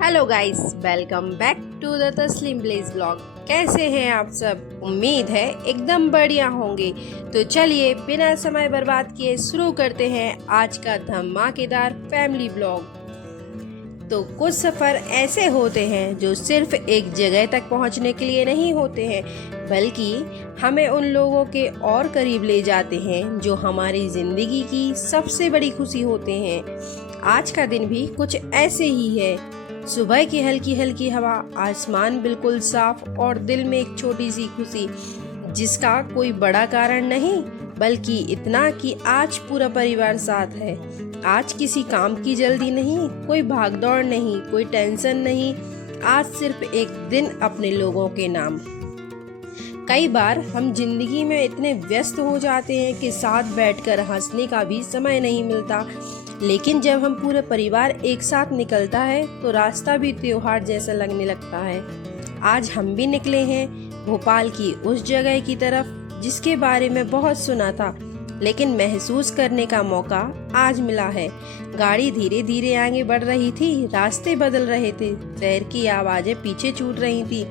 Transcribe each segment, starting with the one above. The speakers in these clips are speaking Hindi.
Hello guys, welcome back to the Taslim blaze blog. कैसे हैं आप सब? उम्मीद है एकदम बढ़िया होंगे। तो चलिए बिना समय बर्बाद किए शुरू करते हैं आज का धमाकेदार फैमिली ब्लॉग। तो कुछ सफ़र ऐसे होते हैं जो सिर्फ एक जगह तक पहुंचने के लिए नहीं होते हैं, बल्कि हमें उन लोगों के और करीब ले जाते हैं जो हमारी ज़िंदगी की सबसे बड़ी खुशी होते हैं। आज का दिन भी कुछ ऐसे ही है। सुबह की हल्की हल्की हवा, आसमान बिल्कुल साफ और दिल में एक छोटी सी खुशी जिसका कोई बड़ा कारण नहीं, बल्कि इतना कि आज पूरा परिवार साथ है। आज किसी काम की जल्दी नहीं, कोई भागदौड़ नहीं, कोई टेंशन नहीं। आज सिर्फ एक दिन अपने लोगों के नाम। कई बार हम जिंदगी में इतने व्यस्त हो जाते हैं कि साथ बैठकर हंसने का भी समय नहीं मिलता, लेकिन जब हम पूरे परिवार एक साथ निकलता है तो रास्ता भी त्योहार जैसा लगने लगता है। आज हम भी निकले हैं भोपाल की उस जगह की तरफ जिसके बारे में बहुत सुना था, लेकिन महसूस करने का मौका आज मिला है। गाड़ी धीरे धीरे आगे बढ़ रही थी, रास्ते बदल रहे थे, शहर की आवाजें पीछे छूट रही थी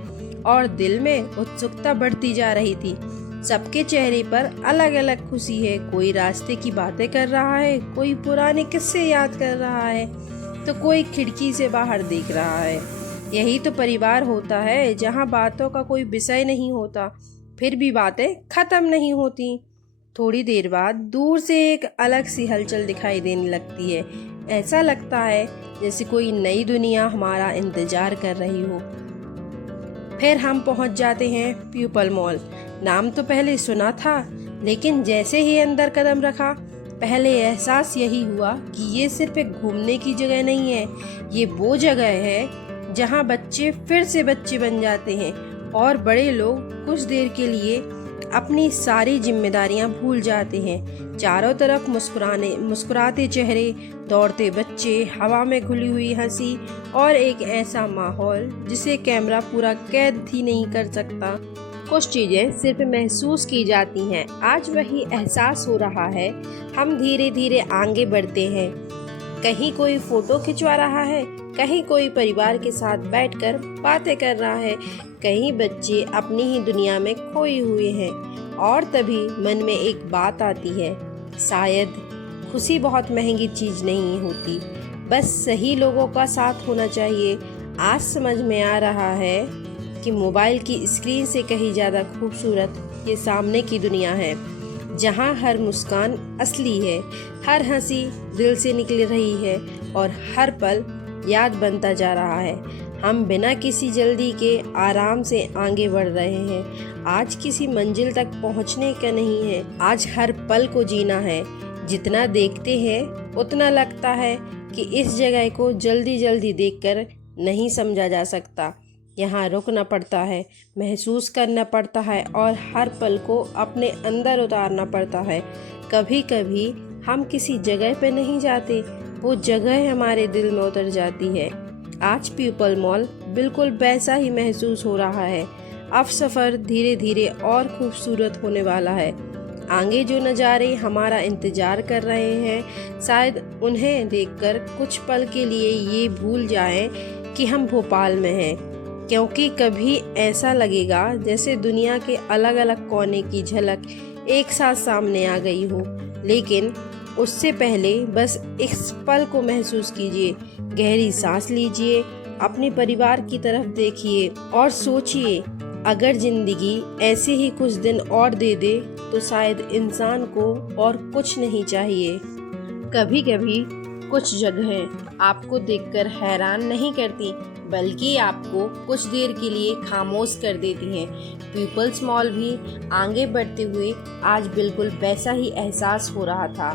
और दिल में उत्सुकता बढ़ती जा रही थी। सबके चेहरे पर अलग अलग खुशी है। कोई रास्ते की बातें कर रहा है, कोई पुराने किस्से याद कर रहा है, तो कोई खिड़की से बाहर देख रहा है। यही तो परिवार होता है, जहाँ बातों का कोई विषय नहीं होता, फिर भी बातें खत्म नहीं होती। थोड़ी देर बाद दूर से एक अलग सी हलचल दिखाई देने लगती है। ऐसा लगता है जैसे कोई नई दुनिया हमारा इंतजार कर रही हो। फिर हम पहुंच जाते हैं प्यूपल मॉल। नाम तो पहले सुना था, लेकिन जैसे ही अंदर कदम रखा, पहले एहसास यही हुआ कि ये सिर्फ एक घूमने की जगह नहीं है। ये वो जगह है जहां बच्चे फिर से बच्चे बन जाते हैं और बड़े लोग कुछ देर के लिए अपनी सारी जिम्मेदारियां भूल जाते हैं। चारों तरफ मुस्कुराते चेहरे, दौड़ते बच्चे, हवा में घुली हुई हंसी और एक ऐसा माहौल जिसे कैमरा पूरा कैद भी नहीं कर सकता। कुछ चीजें सिर्फ महसूस की जाती हैं। आज वही एहसास हो रहा है। हम धीरे धीरे आगे बढ़ते हैं। कहीं कोई फोटो खिंचवा रहा है, कहीं कोई परिवार के साथ बैठकर बातें कर रहा है, कहीं बच्चे अपनी ही दुनिया में खोए हुए हैं। और तभी मन में एक बात आती है, शायद खुशी बहुत महंगी चीज नहीं होती, बस सही लोगों का साथ होना चाहिए। आज समझ में आ रहा है कि मोबाइल की स्क्रीन से कहीं ज़्यादा खूबसूरत ये सामने की दुनिया है, जहाँ हर मुस्कान असली है, हर हंसी दिल से निकल रही है और हर पल याद बनता जा रहा है। हम बिना किसी जल्दी के आराम से आगे बढ़ रहे हैं। आज किसी मंजिल तक पहुँचने का नहीं है, आज हर पल को जीना है। जितना देखते हैं उतना लगता है कि इस जगह को जल्दी जल्दी देखकर नहीं समझा जा सकता। यहाँ रुकना पड़ता है, महसूस करना पड़ता है और हर पल को अपने अंदर उतारना पड़ता है। कभी कभी हम किसी जगह पे नहीं जाते, वो जगह हमारे दिल में उतर जाती है। आज प्यूपल मॉल बिल्कुल वैसा ही महसूस हो रहा है। अब सफ़र धीरे धीरे और खूबसूरत होने वाला है। आगे जो नज़ारे हमारा इंतजार कर रहे हैं, शायद उन्हें देखकर कुछ पल के लिए ये भूल जाएं कि हम भोपाल में हैं, क्योंकि कभी ऐसा लगेगा जैसे दुनिया के अलग अलग कोने की झलक एक साथ सामने आ गई हो। लेकिन उससे पहले बस इस पल को महसूस कीजिए, गहरी सांस लीजिए, अपने परिवार की तरफ देखिए और सोचिए, अगर जिंदगी ऐसे ही कुछ दिन और दे दे तो शायद इंसान को और कुछ नहीं चाहिए। कभी कभी कुछ जगहें आपको देखकर हैरान नहीं करती, बल्कि आपको कुछ देर के लिए खामोश कर देती हैं। पीपल्स मॉल भी आगे बढ़ते हुए आज बिल्कुल वैसा ही एहसास हो रहा था।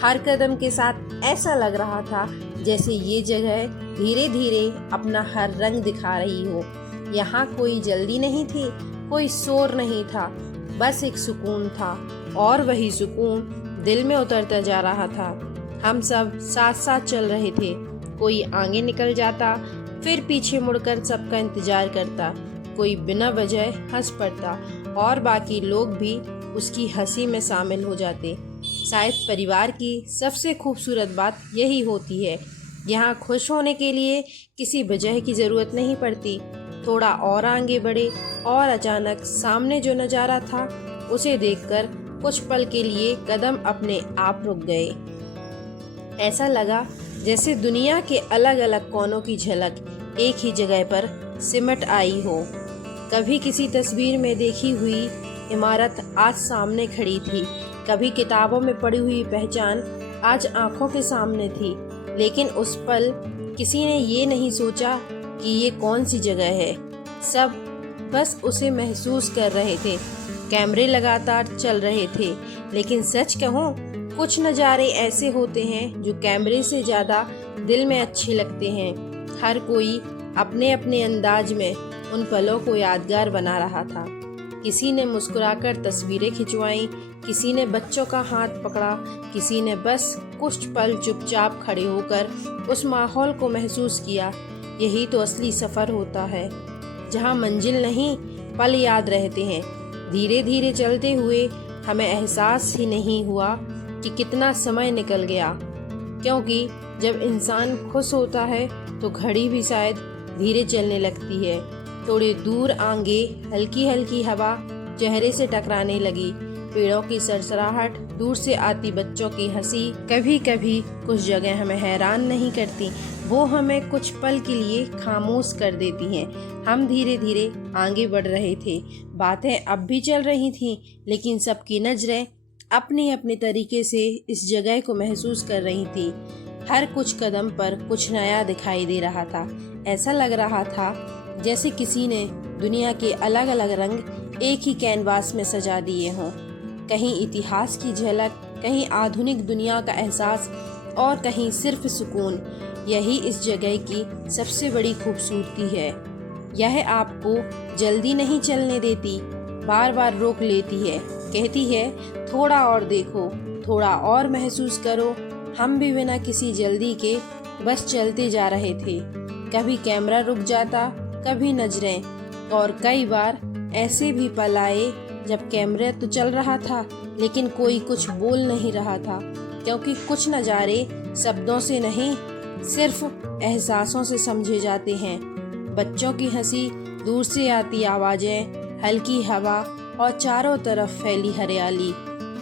हर कदम के साथ ऐसा लग रहा था जैसे ये जगह धीरे धीरे अपना हर रंग दिखा रही हो। यहाँ कोई जल्दी नहीं थी, कोई शोर नहीं था, बस एक सुकून था और वही सुकून दिल में उतरता जा रहा था। हम सब साथ साथ चल रहे थे। कोई आगे निकल जाता, फिर पीछे मुड़कर सबका इंतजार करता, कोई बिना वजह हंस पड़ता और बाकी लोग भी उसकी हंसी में शामिल हो जाते। शायद परिवार की सबसे खूबसूरत बात यही होती है, यहाँ खुश होने के लिए किसी वजह की ज़रूरत नहीं पड़ती। थोड़ा और आगे बढ़े और अचानक सामने जो नज़ारा था उसे देखकर कुछ पल के लिए कदम अपने आप रुक गए। ऐसा लगा जैसे दुनिया के अलग अलग कोनों की झलक एक ही जगह पर सिमट आई हो। कभी किसी तस्वीर में देखी हुई इमारत आज सामने खड़ी थी, कभी किताबों में पढ़ी हुई पहचान आज आंखों के सामने थी, लेकिन उस पल किसी ने ये नहीं सोचा कि ये कौन सी जगह है। सब बस उसे महसूस कर रहे थे। कैमरे लगातार चल रहे थे, लेकिन सच कहूँ कुछ नज़ारे ऐसे होते हैं जो कैमरे से ज़्यादा दिल में अच्छे लगते हैं। हर कोई अपने अपने अंदाज में उन पलों को यादगार बना रहा था। किसी ने मुस्कुराकर तस्वीरें खिंचवाईं, किसी ने बच्चों का हाथ पकड़ा, किसी ने बस कुछ पल चुपचाप खड़े होकर उस माहौल को महसूस किया। यही तो असली सफ़र होता है, जहाँ मंजिल नहीं पल याद रहते हैं। धीरे धीरे चलते हुए हमें एहसास ही नहीं हुआ कि कितना समय निकल गया, क्योंकि जब इंसान खुश होता है तो घड़ी भी शायद धीरे चलने लगती है। थोड़ी दूर आगे हल्की हल्की हवा चेहरे से टकराने लगी। पेड़ों की सरसराहट, दूर से आती बच्चों की हंसी कभी कभी कुछ जगह हमें हैरान नहीं करती, वो हमें कुछ पल के लिए खामोश कर देती हैं। हम धीरे धीरे आगे बढ़ रहे थे, बातें अब भी चल रही थीं, लेकिन सबकी नज़रें अपने अपने तरीके से इस जगह को महसूस कर रही थी। हर कुछ कदम पर कुछ नया दिखाई दे रहा था। ऐसा लग रहा था जैसे किसी ने दुनिया के अलग अलग रंग एक ही कैनवास में सजा दिए हों। कहीं इतिहास की झलक, कहीं आधुनिक दुनिया का एहसास और कहीं सिर्फ सुकून। यही इस जगह की सबसे बड़ी खूबसूरती है। यह आपको जल्दी नहीं चलने देती, बार बार रोक लेती है, कहती है थोड़ा और देखो, थोड़ा और महसूस करो। हम भी बिना किसी जल्दी के बस चलते जा रहे थे। कभी कैमरा रुक जाता, कभी नजरें, और कई बार ऐसे भी पल आए जब कैमरा तो चल रहा था लेकिन कोई कुछ बोल नहीं रहा था, क्योंकि कुछ नज़ारे शब्दों से नहीं सिर्फ एहसासों से समझे जाते हैं। बच्चों की हंसी, दूर से आती आवाज़ें, हल्की हवा और चारों तरफ फैली हरियाली।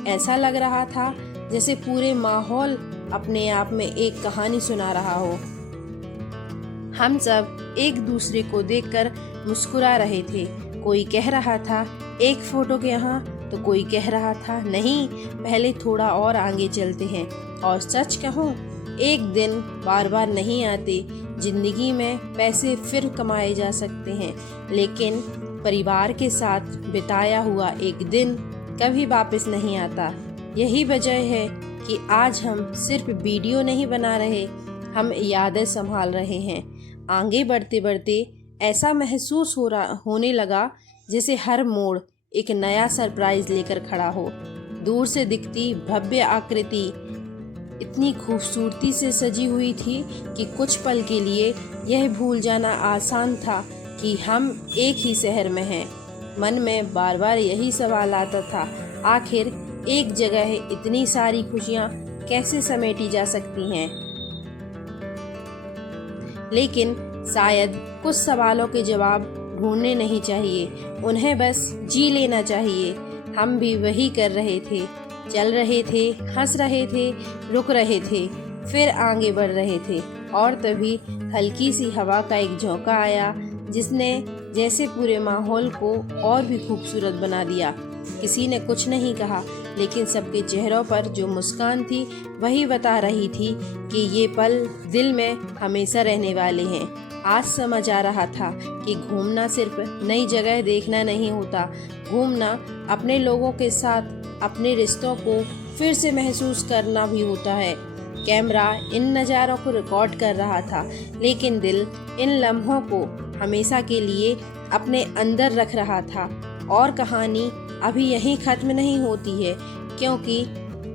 ऐसा लग रहा था जैसे पूरे माहौल अपने आप में एक कहानी सुना रहा हो। हम सब एक दूसरे को देखकर मुस्कुरा रहे थे। कोई कह रहा था एक फ़ोटो के यहाँ, तो कोई कह रहा था नहीं, पहले थोड़ा और आगे चलते हैं। और सच कहूँ, एक दिन बार बार नहीं आते। जिंदगी में पैसे फिर कमाए जा सकते हैं, लेकिन परिवार के साथ बिताया हुआ एक दिन कभी वापस नहीं आता। यही वजह है कि आज हम सिर्फ वीडियो नहीं बना रहे, हम यादें संभाल रहे हैं। आगे बढ़ते बढ़ते ऐसा महसूस होने लगा जैसे हर मोड़ एक नया सरप्राइज लेकर खड़ा हो। दूर से दिखती भव्य आकृति इतनी खूबसूरती से सजी हुई थी कि कुछ पल के लिए यह भूल जाना आसान था कि हम एक ही शहर में हैं। मन में बार बार यही सवाल आता था, आखिर एक जगह इतनी सारी खुशियाँ कैसे समेटी जा सकती हैं। लेकिन शायद कुछ सवालों के जवाब ढूंढने नहीं चाहिए, उन्हें बस जी लेना चाहिए। हम भी वही कर रहे थे, चल रहे थे, हंस रहे थे, रुक रहे थे, फिर आगे बढ़ रहे थे। और तभी हल्की सी हवा का एक झोंका आया, जिसने जैसे पूरे माहौल को और भी खूबसूरत बना दिया। किसी ने कुछ नहीं कहा, लेकिन सबके चेहरों पर जो मुस्कान थी वही बता रही थी कि ये पल दिल में हमेशा रहने वाले हैं। आज समझ आ रहा था कि घूमना सिर्फ नई जगह देखना नहीं होता, घूमना अपने लोगों के साथ अपने रिश्तों को फिर से महसूस करना भी होता है। कैमरा इन नज़ारों को रिकॉर्ड कर रहा था, लेकिन दिल इन लम्हों को हमेशा के लिए अपने अंदर रख रहा था। और कहानी अभी यहीं ख़त्म नहीं होती है, क्योंकि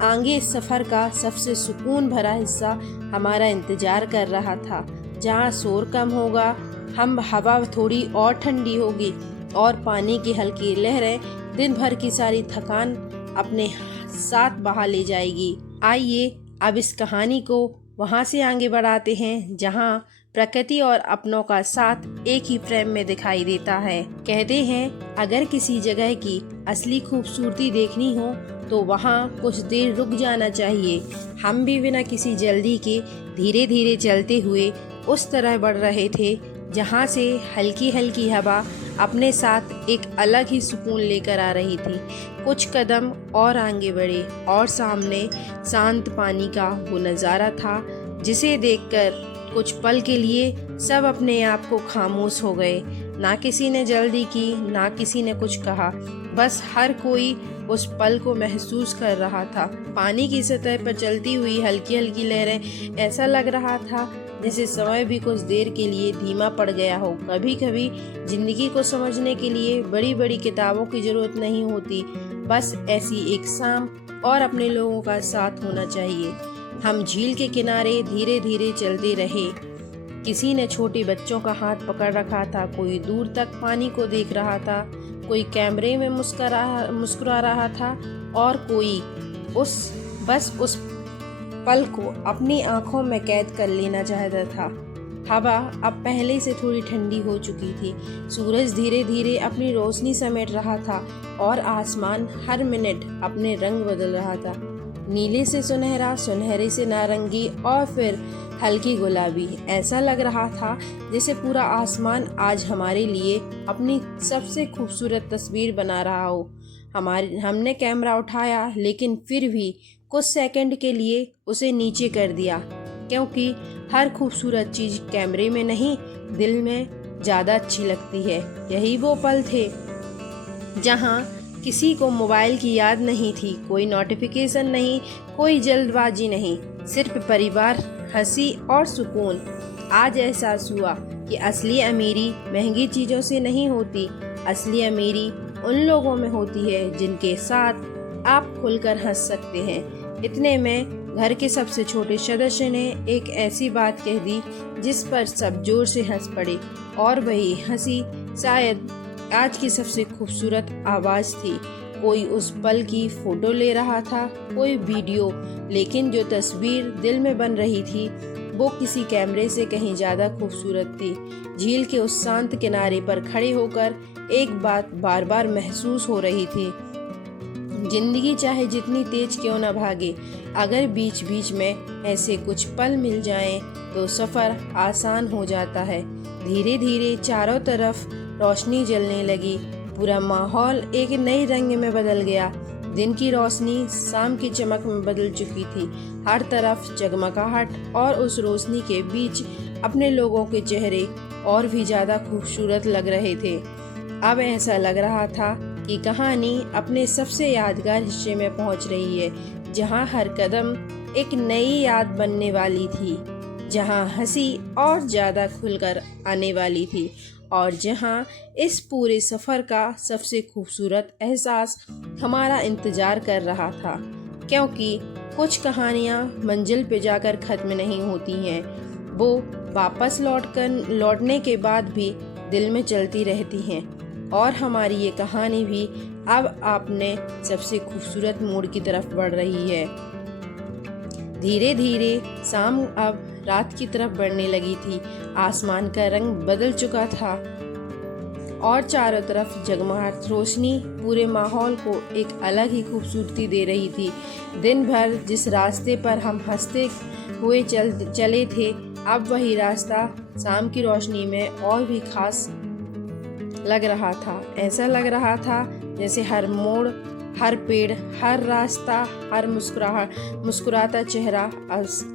आगे इस सफ़र का सबसे सुकून भरा हिस्सा हमारा इंतज़ार कर रहा था, जहाँ शोर कम होगा, हम हवा थोड़ी और ठंडी होगी और पानी की हल्की लहरें दिन भर की सारी थकान अपने साथ बहा ले जाएगी। आइए अब इस कहानी को वहाँ से आगे बढ़ाते हैं जहाँ प्रकृति और अपनों का साथ एक ही फ्रेम में दिखाई देता है। कहते हैं अगर किसी जगह की असली खूबसूरती देखनी हो तो वहाँ कुछ देर रुक जाना चाहिए। हम भी बिना किसी जल्दी के धीरे धीरे चलते हुए उस तरह बढ़ रहे थे जहाँ से हल्की हल्की हवा अपने साथ एक अलग ही सुकून लेकर आ रही थी। कुछ कदम और आगे बढ़े और सामने शांत पानी का वो नज़ारा था जिसे देखकर कुछ पल के लिए सब अपने आप को खामोश हो गए। ना किसी ने जल्दी की, ना किसी ने कुछ कहा, बस हर कोई उस पल को महसूस कर रहा था। पानी की सतह पर चलती हुई हल्की हल्की लहरें, ऐसा लग रहा था जैसे समय भी कुछ देर के लिए धीमा पड़ गया हो। कभी कभी जिंदगी को समझने के लिए बड़ी बड़ी किताबों की जरूरत नहीं होती, बस ऐसी एक शाम और अपने लोगों का साथ होना चाहिए। हम झील के किनारे धीरे धीरे चलते रहे। किसी ने छोटे बच्चों का हाथ पकड़ रखा था, कोई दूर तक पानी को देख रहा था, कोई कैमरे में मुस्कुरा रहा था और कोई बस उस पल को अपनी आंखों में कैद कर लेना चाहता था। हवा अब पहले से थोड़ी ठंडी हो चुकी थी। सूरज धीरे धीरे अपनी रोशनी समेट रहा था और आसमान हर मिनट अपने रंग बदल रहा था। नीले से सुनहरा, सुनहरे से नारंगी और फिर हल्की गुलाबी। ऐसा लग रहा था जैसे पूरा आसमान आज हमारे लिए अपनी सबसे खूबसूरत तस्वीर बना रहा हो। हमने कैमरा उठाया लेकिन फिर भी कुछ सेकंड के लिए उसे नीचे कर दिया, क्योंकि हर खूबसूरत चीज़ कैमरे में नहीं, दिल में ज़्यादा अच्छी लगती है। यही वो पल थे जहाँ किसी को मोबाइल की याद नहीं थी, कोई नोटिफिकेशन नहीं, कोई जल्दबाजी नहीं, सिर्फ परिवार, हंसी और सुकून। आज एहसास हुआ कि असली अमीरी महंगी चीज़ों से नहीं होती, असली अमीरी उन लोगों में होती है जिनके साथ आप खुलकर हंस सकते हैं। इतने में घर के सबसे छोटे सदस्य ने एक ऐसी बात कह दी जिस पर सब जोर से हंस पड़े, और वही हंसी शायद आज की सबसे खूबसूरत आवाज़ थी। कोई उस पल की फोटो ले रहा था, कोई वीडियो, लेकिन जो तस्वीर दिल में बन रही थी वो किसी कैमरे से कहीं ज़्यादा खूबसूरत थी। झील के उस शांत किनारे पर खड़े होकर एक बात बार बार महसूस हो रही थी, जिंदगी चाहे जितनी तेज क्यों न भागे, अगर बीच बीच में ऐसे कुछ पल मिल जाएं तो सफ़र आसान हो जाता है। धीरे धीरे चारों तरफ रोशनी जलने लगी, पूरा माहौल एक नए रंग में बदल गया। दिन की रोशनी शाम की चमक में बदल चुकी थी। हर तरफ जगमगाहट और उस रोशनी के बीच अपने लोगों के चेहरे और भी ज़्यादा खूबसूरत लग रहे थे। अब ऐसा लग रहा था कि कहानी अपने सबसे यादगार हिस्से में पहुंच रही है, जहां हर कदम एक नई याद बनने वाली थी, जहां हंसी और ज़्यादा खुलकर आने वाली थी, और जहां इस पूरे सफ़र का सबसे खूबसूरत एहसास हमारा इंतज़ार कर रहा था। क्योंकि कुछ कहानियाँ मंजिल पे जाकर ख़त्म नहीं होती हैं, वो वापस लौटने के बाद भी दिल में चलती रहती हैं। और हमारी ये कहानी भी अब अपने सबसे खूबसूरत मोड़ की तरफ बढ़ रही है। धीरे धीरे शाम अब रात की तरफ बढ़ने लगी थी। आसमान का रंग बदल चुका था और चारों तरफ जगमगाहट रोशनी पूरे माहौल को एक अलग ही खूबसूरती दे रही थी। दिन भर जिस रास्ते पर हम हंसते हुए चले थे, अब वही रास्ता शाम की रोशनी में और भी खास लग रहा था। ऐसा लग रहा था जैसे हर मोड़, हर पेड़, हर रास्ता, हर मुस्कुराता चेहरा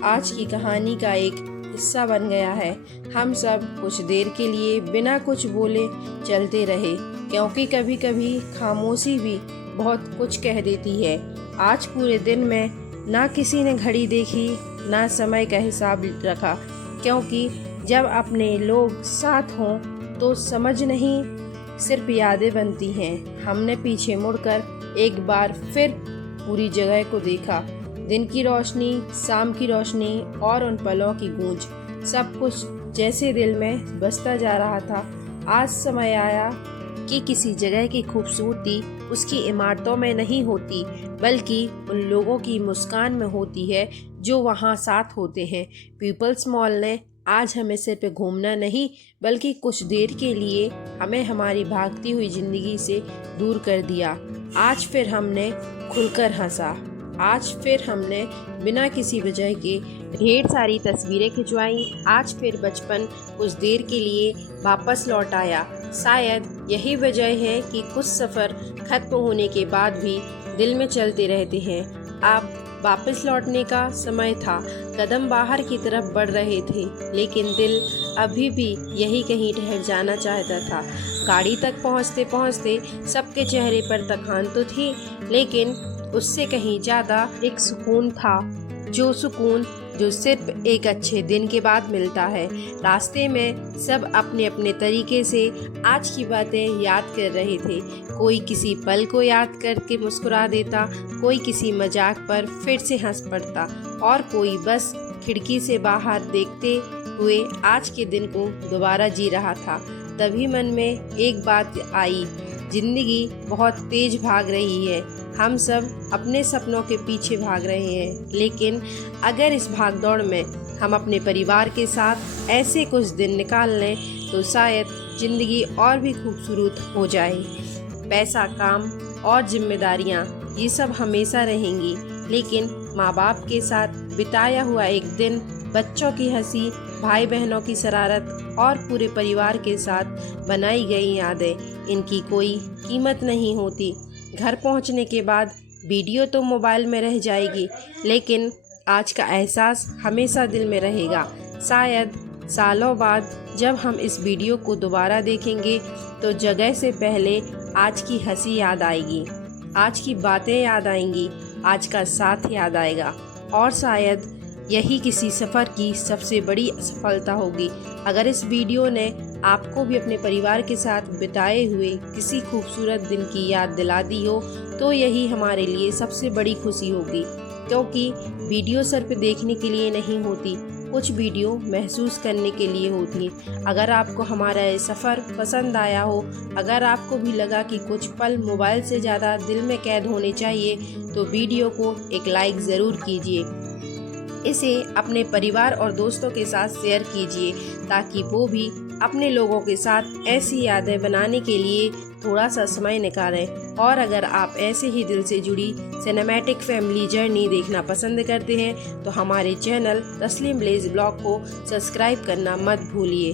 आज की कहानी का एक हिस्सा बन गया है। हम सब कुछ देर के लिए बिना कुछ बोले चलते रहे, क्योंकि कभी कभी खामोशी भी बहुत कुछ कह देती है। आज पूरे दिन में ना किसी ने घड़ी देखी, ना समय का हिसाब रखा, क्योंकि जब अपने लोग साथ हों तो समझ नहीं, सिर्फ यादें बनती हैं। हमने पीछे मुड़कर एक बार फिर पूरी जगह को देखा। दिन की रोशनी, शाम की रोशनी और उन पलों की गूंज, सब कुछ जैसे दिल में बसता जा रहा था। आज समय आया कि किसी जगह की खूबसूरती उसकी इमारतों में नहीं होती, बल्कि उन लोगों की मुस्कान में होती है जो वहाँ साथ होते हैं। पीपल्स मॉल ने आज हमें सिर्फ घूमना नहीं बल्कि कुछ देर के लिए हमें हमारी भागती हुई ज़िंदगी से दूर कर दिया। आज फिर हमने खुलकर हंसा, आज फिर हमने बिना किसी वजह के ढेर सारी तस्वीरें खिंचवाई। आज फिर बचपन कुछ देर के लिए वापस लौट आया। शायद यही वजह है कि कुछ सफ़र खत्म होने के बाद भी दिल में चलते रहते हैं। अब वापस लौटने का समय था। कदम बाहर की तरफ बढ़ रहे थे, लेकिन दिल अभी भी यही कहीं ठहर जाना चाहता था। गाड़ी तक पहुंचते पहुंचते सबके चेहरे पर थकान तो थी, लेकिन उससे कहीं ज़्यादा एक सुकून था, जो सिर्फ एक अच्छे दिन के बाद मिलता है। रास्ते में सब अपने अपने तरीके से आज की बातें याद कर रहे थे। कोई किसी पल को याद करके मुस्कुरा देता, कोई किसी मजाक पर फिर से हंस पड़ता और कोई बस खिड़की से बाहर देखते हुए आज के दिन को दोबारा जी रहा था। तभी मन में एक बात आई, जिंदगी बहुत तेज भाग रही है। हम सब अपने सपनों के पीछे भाग रहे हैं, लेकिन अगर इस भागदौड़ में हम अपने परिवार के साथ ऐसे कुछ दिन निकाल लें तो शायद ज़िंदगी और भी खूबसूरत हो जाए। पैसा, काम और जिम्मेदारियाँ ये सब हमेशा रहेंगी, लेकिन माँ बाप के साथ बिताया हुआ एक दिन, बच्चों की हंसी, भाई बहनों की शरारत और पूरे परिवार के साथ बनाई गई यादें, इनकी कोई कीमत नहीं होती। घर पहुंचने के बाद वीडियो तो मोबाइल में रह जाएगी, लेकिन आज का एहसास हमेशा दिल में रहेगा। शायद सालों बाद जब हम इस वीडियो को दोबारा देखेंगे तो जगह से पहले आज की हंसी याद आएगी, आज की बातें याद आएंगी, आज का साथ याद आएगा और शायद यही किसी सफ़र की सबसे बड़ी सफलता होगी। अगर इस वीडियो ने आपको भी अपने परिवार के साथ बिताए हुए किसी खूबसूरत दिन की याद दिला दी हो तो यही हमारे लिए सबसे बड़ी खुशी होगी, क्योंकि वीडियो सिर्फ देखने के लिए नहीं होती, कुछ वीडियो महसूस करने के लिए होती है। अगर आपको हमारा ये सफ़र पसंद आया हो, अगर आपको भी लगा कि कुछ पल मोबाइल से ज़्यादा दिल में कैद होने चाहिए तो वीडियो को एक लाइक ज़रूर कीजिए। इसे अपने परिवार और दोस्तों के साथ शेयर कीजिए ताकि वो भी अपने लोगों के साथ ऐसी यादें बनाने के लिए थोड़ा सा समय निकालें। और अगर आप ऐसे ही दिल से जुड़ी सिनेमैटिक फैमिली जर्नी देखना पसंद करते हैं तो हमारे चैनल तस्लीम ब्लेज ब्लॉग को सब्सक्राइब करना मत भूलिए।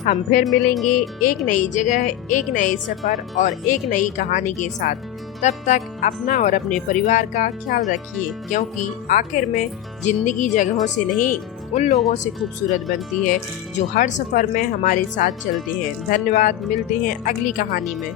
हम फिर मिलेंगे एक नई जगह, एक नए सफ़र और एक नई कहानी के साथ। तब तक अपना और अपने परिवार का ख्याल रखिए, क्योंकि आखिर में ज़िंदगी जगहों से नहीं उन लोगों से खूबसूरत बनती है जो हर सफ़र में हमारे साथ चलते हैं। धन्यवाद, मिलते हैं अगली कहानी में।